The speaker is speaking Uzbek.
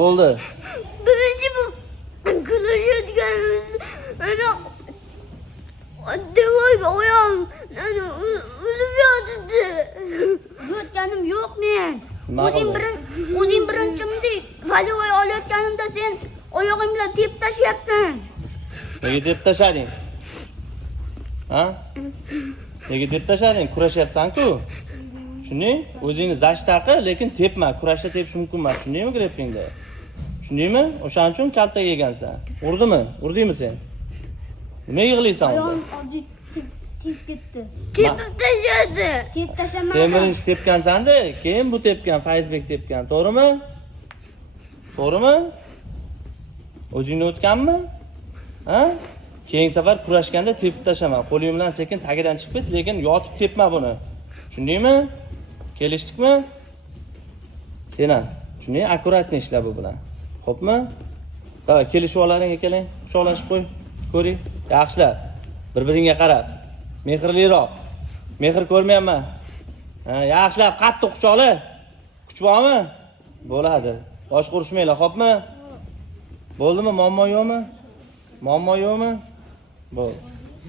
Bo'ldi. Birinchi bu kurashayotganimiz devorga oyog'im uzib yotibdi. Yotganim yo'q men. O'zing birinchimdek voleybol olayotganimda sen oyog'ing bilan tepib tashlayapsan. Nega deb tashlading? Ha? Nega deb tashlading? Kurashyapsan-ku. Tushunding? O'zingni zashta qil, lekin tepma. Kurashda tepish mumkin emas. Tushundingmi grepingda? Tushundingmi? O'shaning uchun kalta yegansan. Urdimi? Urdingmi sen? Nima yig'laysan unda? Oddiy tepib ketdi. Tepib tashladi. Tepib tashlamadim. Sen birinchi tepgansan-da, keyin bu tepgan, Faizbek tepgan. To'g'rimi? To'g'rimi? O'zingni o'tganmi? Ha? Keyingi safar kurashganda tepib tashlama. Qo'ling bilan sekin tagidan chiqib ket, lekin yotib tepma buni. Tushundingmi? Kelishdikmi? Sen ham. Tushunding? Akkuratni ishla bu bilan. Xo'pmi? Davay, kelishib olaring keling. Quchoqlashib qo'y. Ko'ring. Yaxshilab. Bir-biringga qarab. Mehrliroq. Mehr ko'rmayapman. Ha, yaxshilab qattiq quchoqla. Kuch bormi? Bo'ladi. Boshqa urishmanglar, xo'pmi? Bo'ldimi? Muammo yo'qmi? Muammo yo'qmi? Bo'ldi.